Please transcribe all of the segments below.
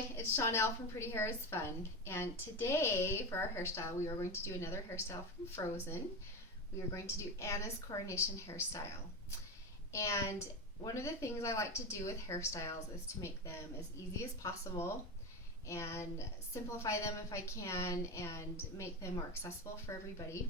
Hi, it's Chanel from Pretty Hair is Fun, and today for our hairstyle we are going to do another hairstyle from Frozen. We are going to do Anna's Coronation hairstyle. And one of the things I like to do with hairstyles is to make them as easy as possible and simplify them if I can and make them more accessible for everybody.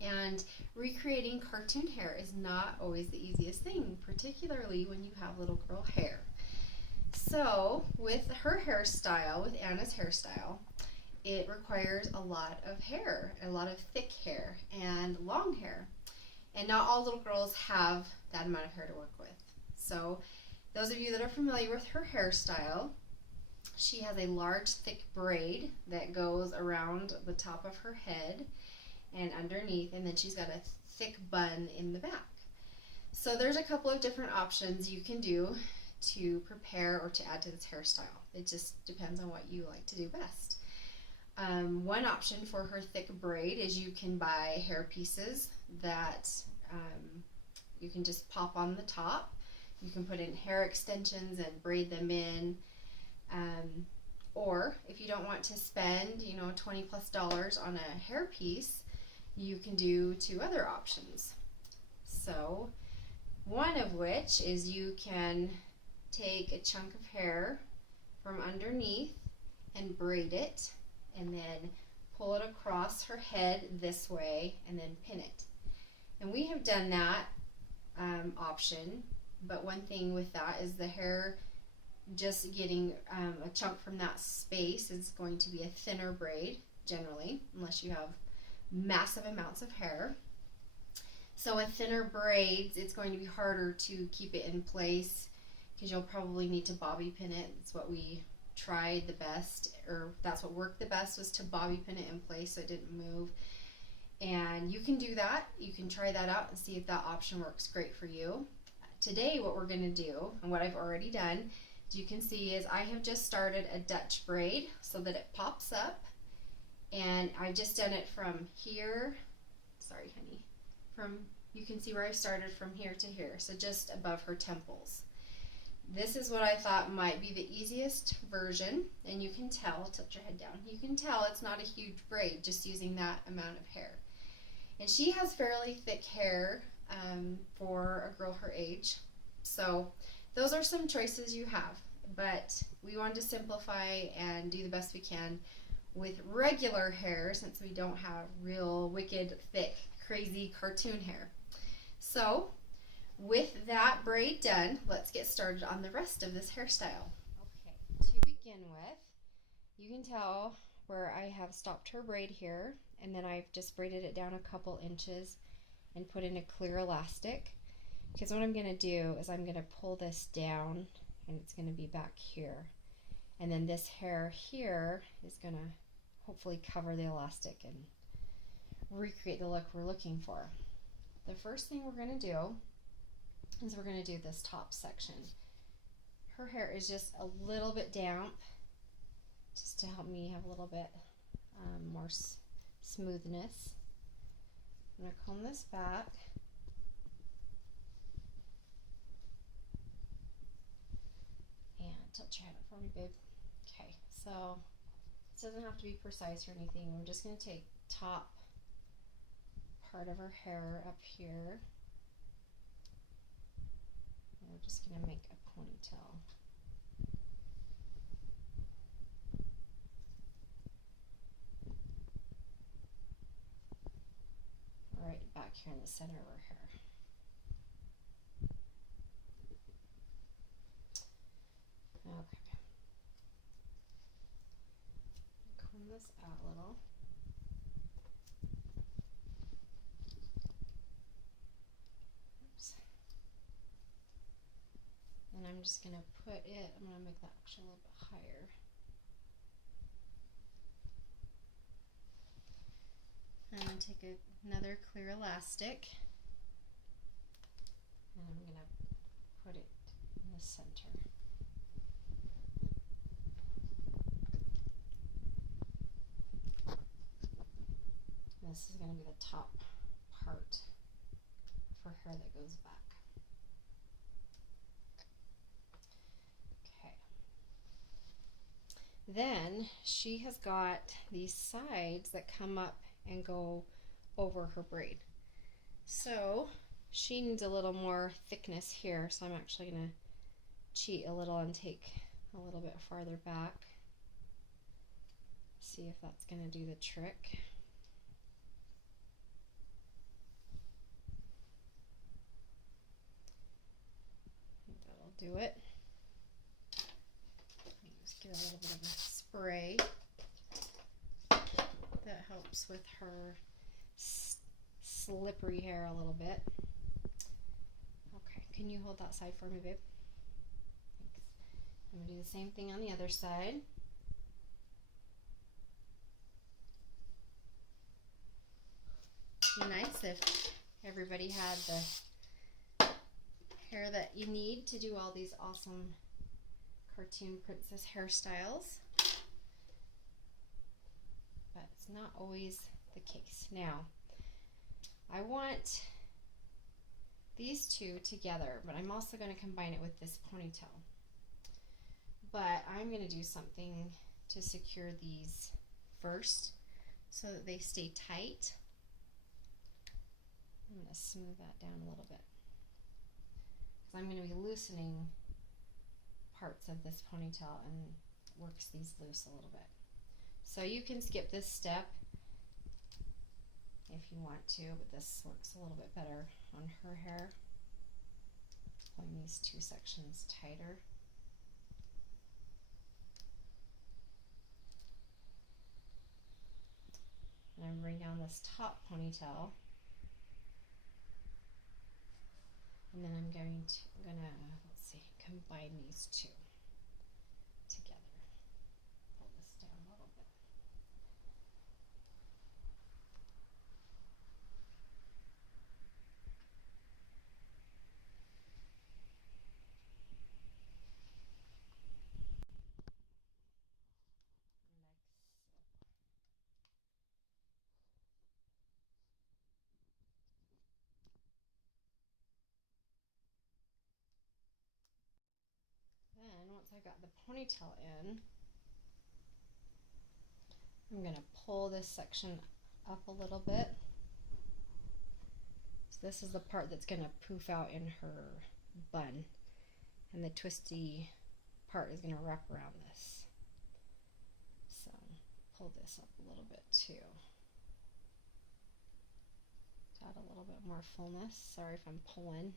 And recreating cartoon hair is not always the easiest thing, particularly when you have little girl hair. So with her hairstyle, with Anna's hairstyle, it requires a lot of hair, a lot of thick hair and long hair. And not all little girls have that amount of hair to work with. So those of you that are familiar with her hairstyle, she has a large thick braid that goes around the top of her head and underneath, and then she's got a thick bun in the back. So there's a couple of different options you can do to prepare or to add to this hairstyle. It just depends on what you like to do best. One option for her thick braid is you can buy hair pieces that you can just pop on the top. You can put in hair extensions and braid them in. Or if you don't want to spend, $20+ on a hair piece, you can do two other options. So one of which is you can take a chunk of hair from underneath and braid it and then pull it across her head this way and then pin it. And we have done that option, but one thing with that is the hair just getting a chunk from that space is going to be a thinner braid generally, unless you have massive amounts of hair. So with thinner braids, it's going to be harder to keep it in place because you'll probably need to bobby pin it. That's what we tried the best, or that's what worked the best, was to bobby pin it in place so it didn't move. And you can do that. You can try that out and see if that option works great for you. Today what we're going to do, and what I've already done, as you can see, is I have just started a Dutch braid so that it pops up, and I've just done it from here, sorry honey, you can see where I started from here to here, so just above her temples. This is what I thought might be the easiest version, and you can tell, tilt your head down, you can tell it's not a huge braid just using that amount of hair. And she has fairly thick hair for a girl her age, so those are some choices you have, but we wanted to simplify and do the best we can with regular hair since we don't have real wicked, thick, crazy cartoon hair. So with that braid done, let's get started on the rest of this hairstyle. Okay, to begin with, you can tell where I have stopped her braid here, and then I've just braided it down a couple inches and put in a clear elastic, because what I'm going to do is I'm going to pull this down and it's going to be back here, and then this hair here is going to hopefully cover the elastic and recreate the look we're looking for. The first thing we're going to do is we're going to do this top section. Her hair is just a little bit damp, just to help me have a little bit more smoothness. I'm going to comb this back. And tilt your head up for me, babe. Okay, so this doesn't have to be precise or anything. We're just going to take top part of her hair up here. And we're just going to make a ponytail. Right back here in the center of her hair. Okay. Comb this out a little. Oops. And I'm just going to put it, I'm going to make that actually a little bit higher. And I'm going to take another clear elastic, and I'm going to put it in the center. And this is going to be the top part for hair that goes back. Okay. Then she has got these sides that come up and go over her braid. So she needs a little more thickness here, so I'm actually going to cheat a little and take a little bit farther back. See if that's going to do the trick. I think that'll do it. Just give a little bit of a spray. That helps with her slippery hair a little bit. Okay, can you hold that side for me, babe? Thanks. I'm going to do the same thing on the other side. It'd be nice if everybody had the hair that you need to do all these awesome cartoon princess hairstyles, but it's not always the case. Now, I want these two together, but I'm also going to combine it with this ponytail. But I'm going to do something to secure these first so that they stay tight. I'm going to smooth that down a little bit, because I'm going to be loosening parts of this ponytail and works these loose a little bit. So you can skip this step if you want to, but this works a little bit better on her hair. Pulling these two sections tighter. And I'm bringing down this top ponytail. And then I'm gonna let's see, combine these two together. Pull this down a little bit. Then once I got the ponytail in, I'm going to pull this section up a little bit. So this is the part that's going to poof out in her bun, and the twisty part is going to wrap around this. So pull this up a little bit too, to add a little bit more fullness. Sorry if I'm pulling.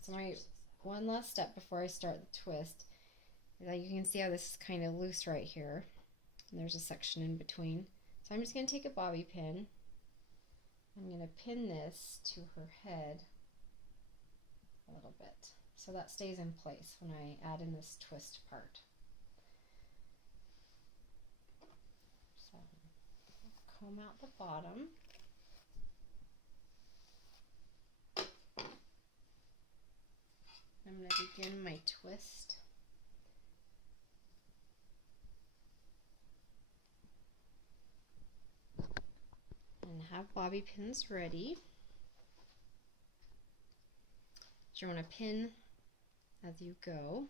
So my one last step before I start the twist is that you can see how this is kind of loose right here, and there's a section in between. So I'm just going to take a bobby pin. I'm going to pin this to her head a little bit so that stays in place when I add in this twist part. So comb out the bottom. I'm going to begin my twist. And have bobby pins ready. So you want to pin as you go.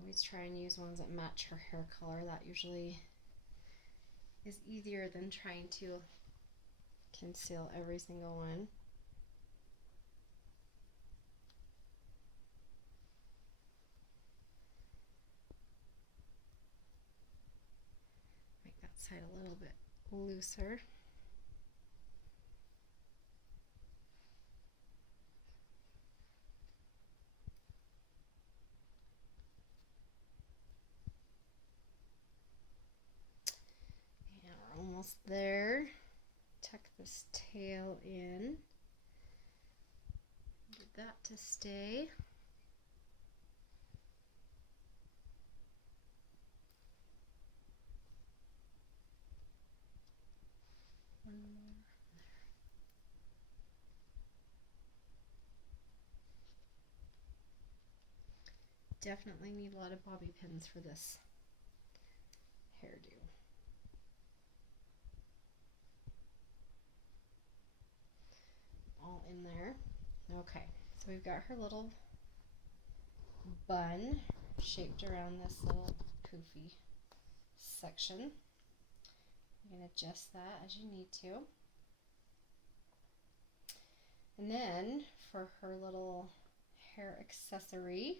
Always try and use ones that match her hair color. That usually is easier than trying to conceal every single one. Make that side a little bit looser. And we're almost there. Tuck this tail in. Get that to stay. One more. definitely need a lot of bobby pins for this hairdo. All in there. Okay, so we've got her little bun shaped around this little poofy section. You can adjust that as you need to. And then for her little hair accessory,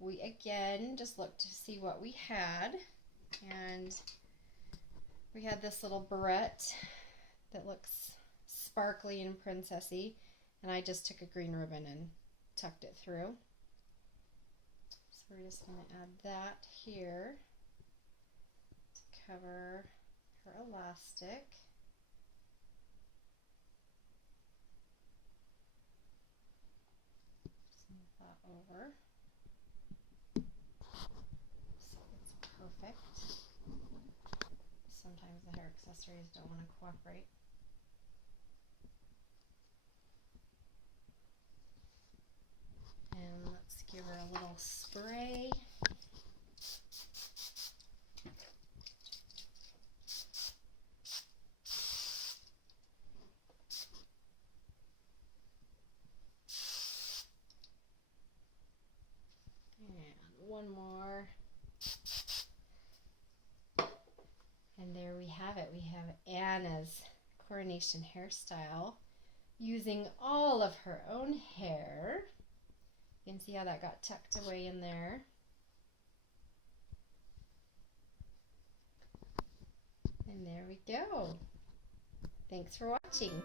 we again just looked to see what we had, and we had this little barrette that looks sparkly and princessy, and I just took a green ribbon and tucked it through. So we're just going to add that here to cover her elastic. Smooth that over. So it's perfect. Sometimes the hair accessories don't want to cooperate. And let's give her a little spray. And one more. And there we have it. We have Anna's coronation hairstyle using all of her own hair. You can see how that got tucked away in there. And there we go. Thanks for watching.